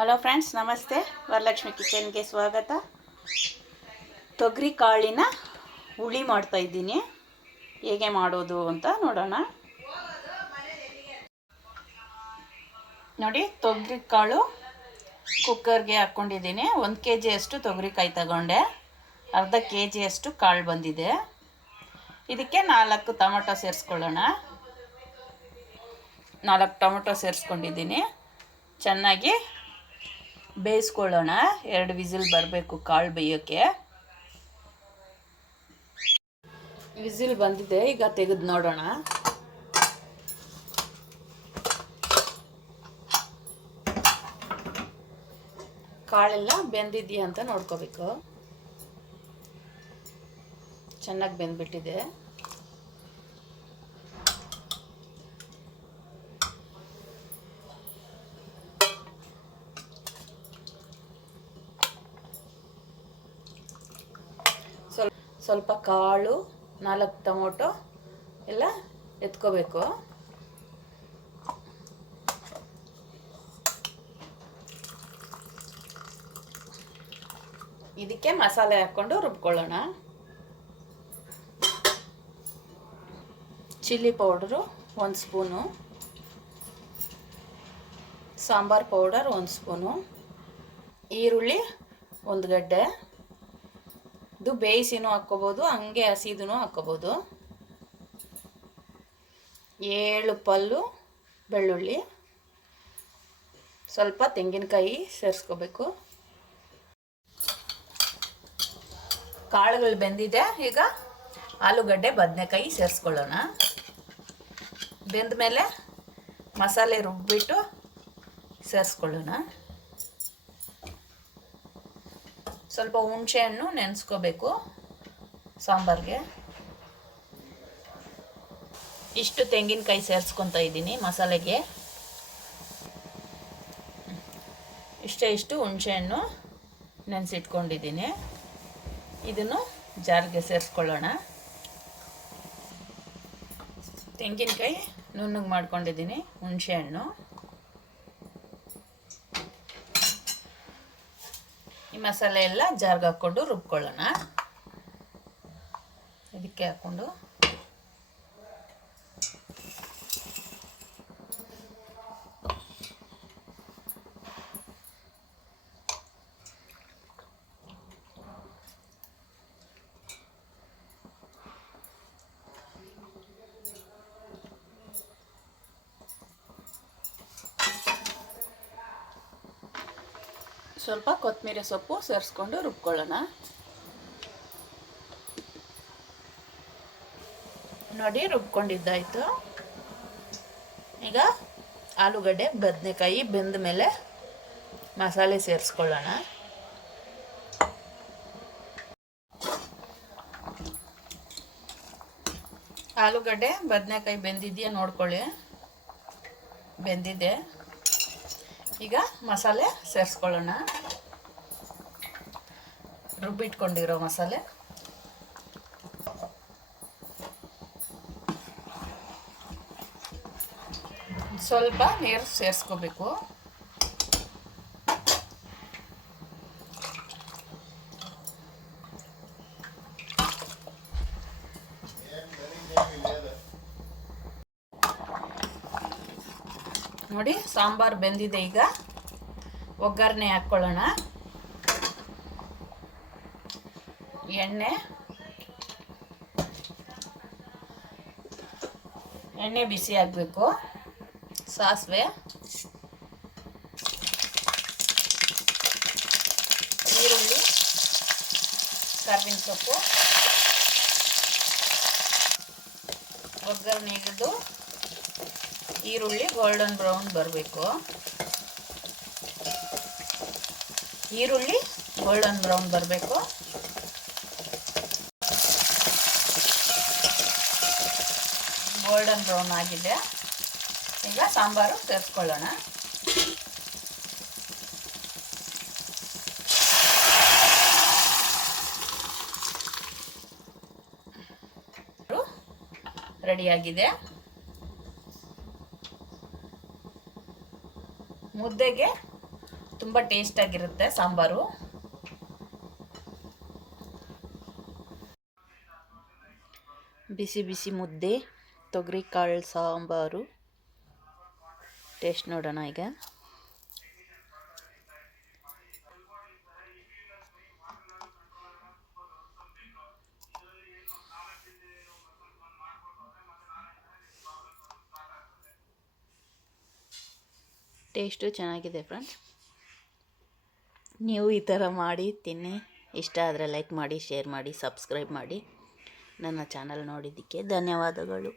Hello friends, ನಮಸ್ತೆ. ವರಲಕ್ಷ್ಮಿ ಕಿಚನ್ಗೆ ಸ್ವಾಗತ. ತೊಗರಿ ಕಾಳಿನ ಹುಳಿ ಮಾಡ್ತಾಯಿದ್ದೀನಿ. ಹೇಗೆ ಮಾಡೋದು ಅಂತ ನೋಡೋಣ. ನೋಡಿ, ತೊಗರಿ ಕಾಳು ಕುಕ್ಕರ್ಗೆ ಹಾಕ್ಕೊಂಡಿದ್ದೀನಿ. 1 kg ಅಷ್ಟು ತೊಗರಿಕಾಯಿ ತಗೊಂಡೆ. ಅರ್ಧ kg ಅಷ್ಟು ಕಾಳು ಬಂದಿದೆ. ಇದಕ್ಕೆ 4 ಟೊಮೊಟೊ ಸೇರಿಸ್ಕೊಳ್ಳೋಣ. 4 ಟೊಮೊಟೊ ಸೇರಿಸ್ಕೊಂಡಿದ್ದೀನಿ. ಚೆನ್ನಾಗಿ ಬೇಯಿಸ್ಕೊಳ್ಳೋಣ. 2 ವಿಸಿಲ್ ಬರಬೇಕು ಕಾಳು ಬೇಯೋಕ್ಕೆ. ವಿಸಿಲ್ ಬಂದಿದೆ, ಈಗ ತೆಗೆದು ನೋಡೋಣ. ಕಾಳೆಲ್ಲ ಬೆಂದಿದೆಯಾ ಅಂತ ನೋಡ್ಕೋಬೇಕು. ಚೆನ್ನಾಗಿ ಬೆಂದ್ಬಿಟ್ಟಿದೆ. ಸ್ವಲ್ಪ ಕಾಳು, 4 ಟೊಮೊಟೊ ಎಲ್ಲ ಎತ್ಕೋಬೇಕು. ಇದಕ್ಕೆ ಮಸಾಲೆ ಹಾಕ್ಕೊಂಡು ರುಬ್ಕೊಳ್ಳೋಣ. Chilli powder 1 spoon, sambar powder 1 spoon, ಈರುಳ್ಳಿ 1 ಗಡ್ಡೆ. ಇದು ಬೇಯಿಸಿನೂ ಹಾಕ್ಕೋಬೋದು, ಹಂಗೆ ಹಸಿದೂ ಹಾಕ್ಕೋಬೋದು. 7 ಪಲ್ಲು ಬೆಳ್ಳುಳ್ಳಿ, ಸ್ವಲ್ಪ ತೆಂಗಿನಕಾಯಿ ಸೇರಿಸ್ಕೋಬೇಕು. ಕಾಳುಗಳು ಬೆಂದಿದೆ. ಈಗ ಆಲೂಗಡ್ಡೆ, ಬದನೆಕಾಯಿ ಸೇರಿಸ್ಕೊಳ್ಳೋಣ. ಬೆಂದ ಮೇಲೆ ಮಸಾಲೆ ರುಬ್ಬಿಟ್ಟು ಸೇರಿಸ್ಕೊಳ್ಳೋಣ. ಸ್ವಲ್ಪ ಹುಣಸೆಹಣ್ಣು ನೆನೆಸ್ಕೋಬೇಕು ಸಾಂಬಾರಿಗೆ. ಇಷ್ಟು ತೆಂಗಿನಕಾಯಿ ಸೇರಿಸ್ಕೊತಾ ಇದ್ದೀನಿ ಮಸಾಲೆಗೆ. ಇಷ್ಟು ಹುಣಸೆಹಣ್ಣು ನೆನೆಸಿಟ್ಕೊಂಡಿದ್ದೀನಿ. ಇದನ್ನು ಜಾರ್ಗೆ ಸೇರಿಸ್ಕೊಳ್ಳೋಣ. ತೆಂಗಿನಕಾಯಿ ನುಣ್ಣಗೆ ಮಾಡ್ಕೊಂಡಿದ್ದೀನಿ, ಹುಣಸೆಹಣ್ಣು. ಈ ಮಸಾಲೆ ಎಲ್ಲ ಜಾರ್ಗೆ ಹಾಕ್ಕೊಂಡು ರುಬ್ಕೊಳ್ಳೋಣ. ಇದಕ್ಕೆ ಹಾಕ್ಕೊಂಡು ಸ್ವಲ್ಪ ಕೊತ್ತಂಬರಿ ಸೊಪ್ಪು ಸೇರಿಸ್ಕೊಂಡು ರುಬ್ಕೊಳ್ಳೋಣ. ನೋಡಿ, ರುಬ್ಕೊಂಡಿದ್ದಾಯಿತು. ಈಗ ಆಲೂಗಡ್ಡೆ, ಬದನೆಕಾಯಿ ಬೆಂದ ಮೇಲೆ ಮಸಾಲೆ ಸೇರಿಸ್ಕೊಳ್ಳೋಣ. ಆಲೂಗಡ್ಡೆ, ಬದನೆಕಾಯಿ ಬೆಂದಿದೆಯಾ ನೋಡ್ಕೊಳ್ಳಿ. ಬೆಂದಿದೆ. ಈಗ ಮಸಾಲೆ ಸೇರಿಸ್ಕೊಳ್ಳೋಣ. ರುಬ್ಬಿಟ್ಕೊಂಡಿರೋ ಮಸಾಲೆ. ಸ್ವಲ್ಪ ನೀರು ಸೇರಿಸ್ಕೋಬೇಕು. ನೋಡಿ, ಸಾಂಬಾರು ಬೆಂದಿದೆ. ಈಗ ಒಗ್ಗರಣೆ ಹಾಕ್ಕೊಳ್ಳೋಣ. ಎಣ್ಣೆ ಬಿಸಿ ಆಗಬೇಕು. ಸಾಸಿವೆ, ಈರುಳ್ಳಿ, ಕರ್ಬೇವಿನ ಸೊಪ್ಪು, ಒಗ್ಗರಣೆಗಿದ್ದು ಈರುಳ್ಳಿ ಗೋಲ್ಡನ್ ಬ್ರೌನ್ ಬರಬೇಕು. ಈರುಳ್ಳಿ ಗೋಲ್ಡನ್ ಬ್ರೌನ್ ಬರಬೇಕು. ಗೋಲ್ಡನ್ ಬ್ರೌನ್ ಆಗಿದೆ. ಈಗ ಸಾಂಬಾರು ಸೇರಿಸ್ಕೊಳ್ಳೋಣ. ರೆಡಿಯಾಗಿದೆ. ಮುದ್ದೆಗೆ ತುಂಬ ಟೇಸ್ಟಾಗಿರುತ್ತೆ ಸಾಂಬಾರು. ಬಿಸಿ ಬಿಸಿ ಮುದ್ದೆ, ತೊಗರಿಕಾಳು ಸಾಂಬಾರು ಟೇಸ್ಟ್ ನೋಡೋಣ ಈಗ. ಟೇಸ್ಟು ಚೆನ್ನಾಗಿದೆ ಫ್ರೆಂಡ್ಸ್. ನೀವು ಈ ಥರ ಮಾಡಿ ತಿನ್ನಿ. ಇಷ್ಟ ಆದರೆ ಲೈಕ್ ಮಾಡಿ, ಶೇರ್ ಮಾಡಿ, ಸಬ್ಸ್ಕ್ರೈಬ್ ಮಾಡಿ. ನನ್ನ ಚಾನಲ್ ನೋಡಿದ್ದಕ್ಕೆ ಧನ್ಯವಾದಗಳು.